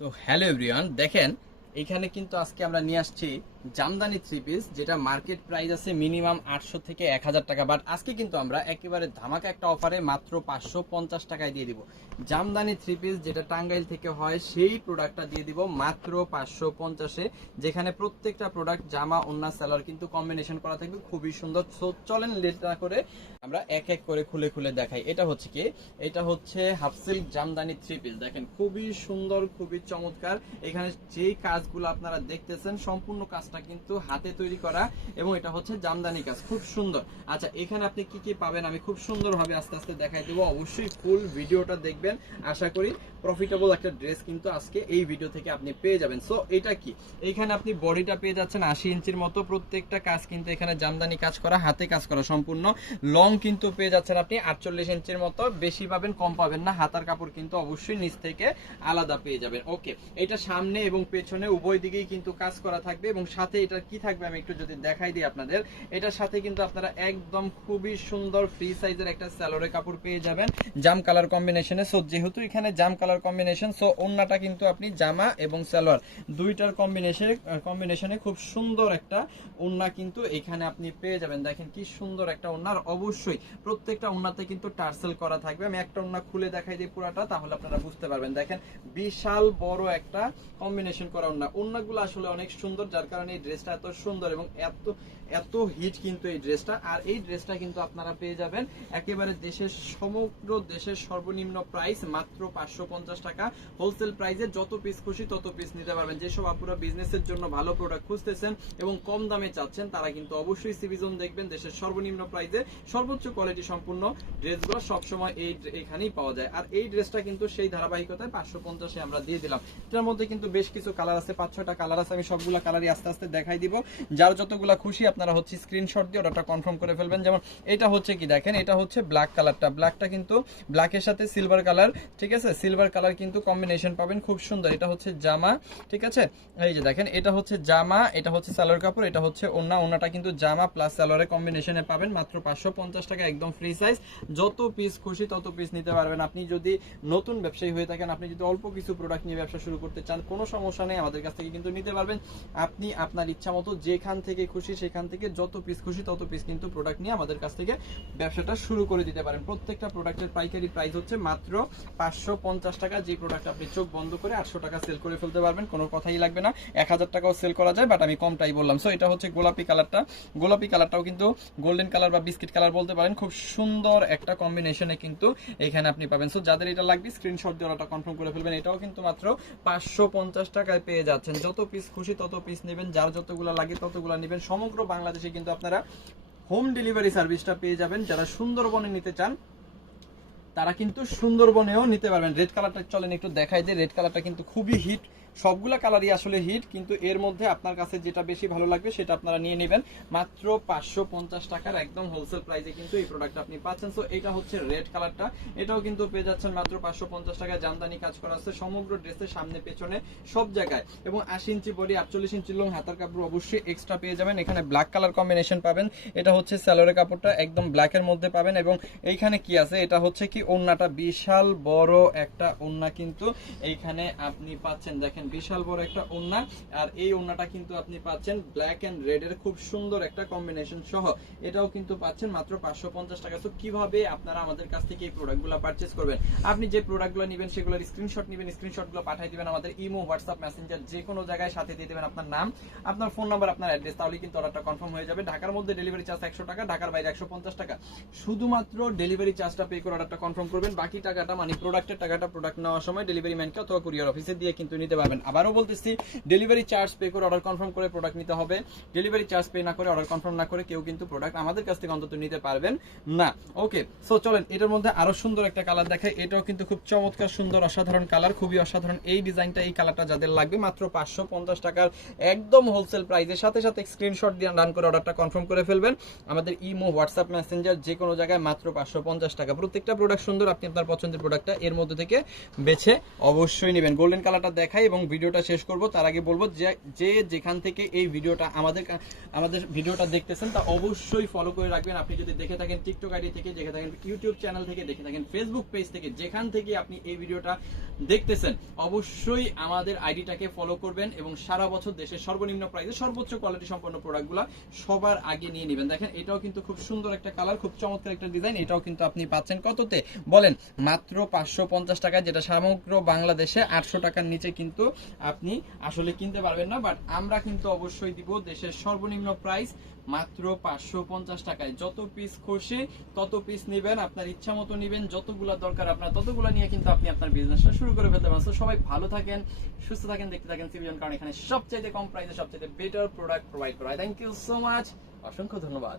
তো hello everyone দেখেন এখানে কিন্তু আজকে আমরা নিয়ে আসছি জামদানি থ্রি পিস যেটা মার্কেট প্রাইস আছে মিনিমাম আটশো থেকে এক হাজার টাকা। বাট আজকে কিন্তু আমরা একেবারে ধামাকা একটা অফারে মাত্র পাঁচশো পঞ্চাশ টাকায় দিয়ে দিব। জামদানি থ্রি পিস যেটা টাঙ্গাইল থেকে হয়, সেই প্রোডাক্টটা দিয়ে দিব মাত্র পাঁচশো পঞ্চাশে, যেখানে প্রত্যেকটা প্রোডাক্ট জামা, ওন্না সেলার কিন্তু কম্বিনেশন করা থাকবে, খুবই সুন্দর। চলেন লেট না করে আমরা এক এক করে খুলে খুলে দেখাই। এটা হচ্ছে কি? এটা হচ্ছে half silk jamdani three piece দেখেন, খুবই সুন্দর, খুবই চমৎকার। এখানে যেই কাজগুলো আপনারা দেখতেছেন, সম্পূর্ণ কাজটা কিন্তু হাতে তৈরি করা এবং এটা হচ্ছে জামদানি কাজ। খুব সুন্দর। আচ্ছা এখানে আপনি কি কি পাবেন? আমি খুব সুন্দরভাবে আস্তে আস্তে দেখাই দেবো। অবশ্যই ফুল ভিডিওটা দেখবেন। আশা করি প্রফিটেবল একটা ড্রেস কিন্তু আজকে এই ভিডিও থেকে আপনি পেয়ে যাবেন। সো এটা কি? এখানে আপনি বডিটা পেয়ে যাচ্ছেন আশি ইঞ্চির মতো। প্রত্যেকটা কাজ কিন্তু এখানে জামদানি কাজ করা, হাতে কাজ করা সম্পূর্ণ। লং কিন্তু পেয়ে যাচ্ছেন আপনি আটচল্লিশ ইঞ্চির মতো। বেশি পাবেন, কম পাবেন না। হাতার কাপড় কিন্তু অবশ্যই নিচ থেকে আলাদা পেয়ে যাবেন। ওকে এটা সামনে এবং পেছনে উভয় দিকেই কিন্তু কাজ করা থাকবে এবং সাথে এটা কি থাকবে আমি একটু যদি দেখাই দিই আপনাদের, এটার সাথে কিন্তু আপনারা একদম খুবই সুন্দর ফ্রি সাইজের একটা স্যালোরে কাপড় পেয়ে যাবেন, জাম কালার কম্বিনেশনে সো যেহেতু এখানে জাম কালার কম্বিনেশন সো ওন্নাটা কিন্তু আপনি জামা এবং সালোয়ার দুইটার কম্বিনেশনে কম্বিনেশনে খুব সুন্দর একটা ওন্না কিন্তু এখানে আপনি পেয়ে যাবেন। দেখেন কি সুন্দর একটা ওন্নার অবশ্যই প্রত্যেকটা ওন্নাতে কিন্তু টার্সেল করা থাকবে। আমি একটা ওন্না খুলে দেখাই দিই পুরাটা, তাহলে আপনারা বুঝতে পারবেন। দেখেন বিশাল বড় একটা কম্বিনেশন করা ওন্না। ওন্নাগুলো আসলে অনেক সুন্দর, যার কারণে এই ড্রেসটা এত সুন্দর এবং এত এত হিট কিন্তু এই ড্রেসটা আর এই ড্রেসটা কিন্তু আপনারা পেয়ে যাবেন একেবারে দেশের সমগ্র দেশের সর্বনিম্ন প্রাইস মাত্র পাঁচশো পঞ্চাশ টাকা। হোলসেল প্রাইসে যত পিস খুশি তত পিস নিতে পারবেন। যেসব আপুরা বিজনেসের জন্য ভালো প্রোডাক্ট খুঁজতেছেন এবং কম দামে চাচ্ছেন, তারা কিন্তু অবশ্যই সিভিজন দেখবেন, দেশের সর্বনিম্ন প্রাইসে সর্বোচ্চ কোয়ালিটি সম্পূর্ণ ড্রেসগুলো সবসময় এই এখানেই পাওয়া যায়। আর এই ড্রেসটা কিন্তু সেই ধারাবাহিকতায় পাঁচশো পঞ্চাশে আমরা দিয়ে দিলাম। এটার মধ্যে কিন্তু বেশ কিছু কালার আছে, পাঁচ ছয়টা কালার আছে, আমি সবগুলো কালারই আস্তে আস্তে দেখাই দিব। যার যতগুলা খুশি আপনারা হচ্ছে স্ক্রিনশট দিয়ে অর্ডারটা কনফার্ম করে ফেলবেন। যেমন এটা হচ্ছে কি দেখেন, এটা হচ্ছে ব্ল্যাক কালারটা ব্ল্যাকটা কিন্তু ব্ল্যাকের সাথে সিলভার কালার ঠিক আছে? সিলভার কালার কিন্তু কম্বিনেশন পাবেন, খুব সুন্দর। এটা হচ্ছে জামা, ঠিক আছে? এই যে দেখেন, এটা হচ্ছে জামা, এটা হচ্ছে সালোয়ার কাপড়, এটা হচ্ছে ওন্না ওন্নাটা কিন্তু জামা প্লাস সালোয়ারের কম্বিনেশনে পাবেন, মাত্র পাঁচশো পঞ্চাশ টাকা, একদম ফ্রি সাইজ যত পিস খুশি তত পিস নিতে পারবেন। আপনি যদি নতুন ব্যবসায়ী হয়ে থাকেন, আপনি যদি অল্প কিছু প্রোডাক্ট নিয়ে ব্যবসা শুরু করতে চান, কোনো সমস্যা নেই। আমাদের কাছ থেকে কিন্তু নিতে পারবেন। আপনি আপনার ইচ্ছা মতো যেখান থেকে খুশি সেখান থেকে যত পিস খুশি তত পিস কিন্তু প্রোডাক্ট নিয়ে আমাদের কাছ থেকে ব্যবসাটা শুরু করে দিতে পারেন। প্রত্যেকটা প্রোডাক্টের পাইকারি প্রাইস হচ্ছে মাত্র পাঁচশো পঞ্চাশ টাকা। যে প্রোডাক্ট আপনি চোখ বন্ধ করে আটশো টাকা সেল করে ফেলতে পারবেন, কোনো কথাই লাগবে না। এক হাজার টাকাও সেল করা যায় বাট আমি কমটাই বললাম। সো এটা হচ্ছে গোলাপি কালারটা গোলাপি কালারটাও কিন্তু গোল্ডেন কালার বা বিস্কিট কালার বলতে পারেন। খুব সুন্দর একটা কম্বিনেশনে কিন্তু এখানে আপনি পাবেন। সো যাদের এটা লাগবে স্ক্রিনশট দিয়ে ওটা কনফার্ম করে ফেলবেন। এটাও কিন্তু মাত্র পাঁচশো পঞ্চাশ টাকায় পেয়ে যাচ্ছেন। যত পিস খুশি তত পিস নেবেন। যার যতগুলো লাগে ততগুলো নেবেন। সমগ্র বাংলাদেশে কিন্তু আপনারা হোম ডেলিভারি সার্ভিসটা পেয়ে যাবেন। যারা সুন্দরবনে নিতে চান, তারা কিন্তু সুন্দরবনেও নিতে পারবেন। রেড কালারটা চলেন, একটু দেখাই যে রেড কালারটা কিন্তু খুবই হিট সবগুলা কালারই আসলে হিট কিন্তু এর মধ্যে আপনার কাছে যেটা বেশি ভালো লাগবে সেটা আপনারা নিয়ে নেবেন। মাত্র পাঁচশো পঞ্চাশ টাকার একদম হোলসেল প্রাইসে কিন্তু এই প্রোডাক্ট আপনি পাচ্ছেন। সো এটা হচ্ছে রেড কালারটা এটাও কিন্তু পেয়ে যাচ্ছেন মাত্র পাঁচশো পঞ্চাশ টাকায়। জামদানি কাজ করা আছে সমগ্র ড্রেসের সামনে, পেছনে, সব জায়গায়। এবং আশি ইঞ্চি বডি আটচল্লিশ ইঞ্চি লং হাতার কাপড় অবশ্যই এক্সট্রা পেয়ে যাবেন। এখানে ব্ল্যাক কালার কম্বিনেশন পাবেন। এটা হচ্ছে স্যালোরের কাপড়টা, একদম ব্ল্যাকের মধ্যে পাবেন। এবং এইখানে কি আছে? এটা হচ্ছে কি ওন্নাটা বিশাল বড় একটা ওন্না কিন্তু এইখানে আপনি পাচ্ছেন। দেখেন বিশাল বড় একটা ওন্না। আর এই ওন্নাটা কিন্তু আপনি পাচ্ছেন ব্ল্যাক এন্ড রেড এর খুব সুন্দর একটা কম্বিনেশন সহ। এটাও কিন্তু পাচ্ছেন মাত্র পাঁচশো পঞ্চাশ টাকা। তো কীভাবে আপনারা আমাদের কাছ থেকে এই প্রোডাক্টগুলো পারচেস করবেন? আপনি যে প্রোডাক্টগুলো নেবেন, সেগুলোর স্ক্রিনশট নেবেন স্ক্রিনশটগুলো পাঠিয়ে দিবেন আমাদের ইমো হোয়াটসঅ্যাপ মেসেঞ্জার যে কোনো জায়গায় সাথে দিয়ে দেবেন আপনার নাম, আপনার ফোন নাম্বার আপনার অ্যাড্রেস তাহলে কিন্তু অর্ডারটা কনফার্ম হয়ে যাবে। ঢাকার মধ্যে ডেলিভারি চার্জ একশো টাকা, ঢাকার বাইরে একশো পঞ্চাশ টাকা। শুধুমাত্র ডেলিভারি চার্জটা পে করে অর্ডারটা কনফার্ম করবেন। বাকি টাকাটা মানে প্রোডাক্টের টাকাটা প্রোডাক্ট নেওয়ার সময় ডেলিভারি ম্যানকে অথবা কুরিয়ার অফিসে দিয়ে কিন্তু নিতে পারবেন। আবারও বলতেছি ডেলিভারি চার্জ পে করে অর্ডার কনফার্ম করে প্রোডাক্ট নিতে হবে। ডেলিভারি চার্জ পে না করে অর্ডার কনফার্ম না করে কেউ কিন্তু প্রোডাক্ট আমাদের কাছ থেকে অন্তত নিতে পারবেন না। ওকে সো চলেন, এটার মধ্যে আরও সুন্দর একটা কালার দেখায় এটাও কিন্তু খুব চমৎকার, সুন্দর, অসাধারণ কালার খুবই অসাধারণ। এই ডিজাইনটা এই কালারটা যাদের লাগবে মাত্র পাঁচশো পঞ্চাশ টাকার একদম হোলসেল প্রাইসের সাথে সাথে স্ক্রিনশট দিয়ে রান করে অর্ডারটা কনফার্ম করে ফেলবেন। আমাদের ইমো হোয়াটসঅ্যাপ মেসেঞ্জার যে কোনো জায়গায় মাত্র পাঁচশো পঞ্চাশ টাকা। প্রত্যেকটা প্রোডাক্ট সুন্দর, আপনি আপনার পছন্দের প্রোডাক্টটা এর মধ্যে থেকে বেছে অবশ্যই নেবেন। গোল্ডেন কালারটা দেখাই এবং ভিডিওটা শেষ করব, তার আগে বলব যে যে যেখান থেকে এই ভিডিওটা আমাদের আমাদের ভিডিওটা দেখতেছেন, তা অবশ্যই ফলো করে রাখবেন। আপনি যদি দেখে থাকেন টিকটক আইডি থেকে, দেখে থাকেন ইউটিউব চ্যানেল থেকে, দেখে থাকেন ফেসবুক পেজ থেকে, যেখান থেকে আপনি এই ভিডিওটা দেখতেছেন, অবশ্যই আমাদের আইডিটাকে ফলো করবেন এবং সারা বছর দেশের সর্বনিম্ন প্রাইসে সর্বোচ্চ কোয়ালিটি সম্পন্ন প্রোডাক্টগুলো সবার আগে নিয়ে নেবেন। দেখেন, এটাও কিন্তু খুব সুন্দর একটা কালার খুব চমৎকার একটা ডিজাইন এটাও কিন্তু আপনি পাচ্ছেন কততে? বলেন, মাত্র পাঁচশো পঞ্চাশ টাকা যেটা সমগ্র বাংলাদেশে আটশো টাকার নিচে কিন্তু আপনি আসলে কিনতে পারবেন না বাট আমরা কিন্তু অবশ্যই দিব দেশের সর্বনিম্ন প্রাইস মাত্র পাঁচশো পঞ্চাশ টাকায়। যত পিস খুশি তত পিস নেবেন, আপনার ইচ্ছা মতো নেবেন, যতগুলা দরকার আপনার, ততগুলা নিয়ে কিন্তু আপনি আপনার বিজনেসটা শুরু করে ফেলতে পারেন সবাই ভালো থাকেন, সুস্থ থাকেন, দেখতে থাকেন সিভিজন কারণ এখানে সবচেয়ে কম প্রাইসে সবচেয়ে বেটার প্রোডাক্ট প্রোভাইড করা হয়। থ্যাংক ইউ সো মাচ অসংখ্য ধন্যবাদ।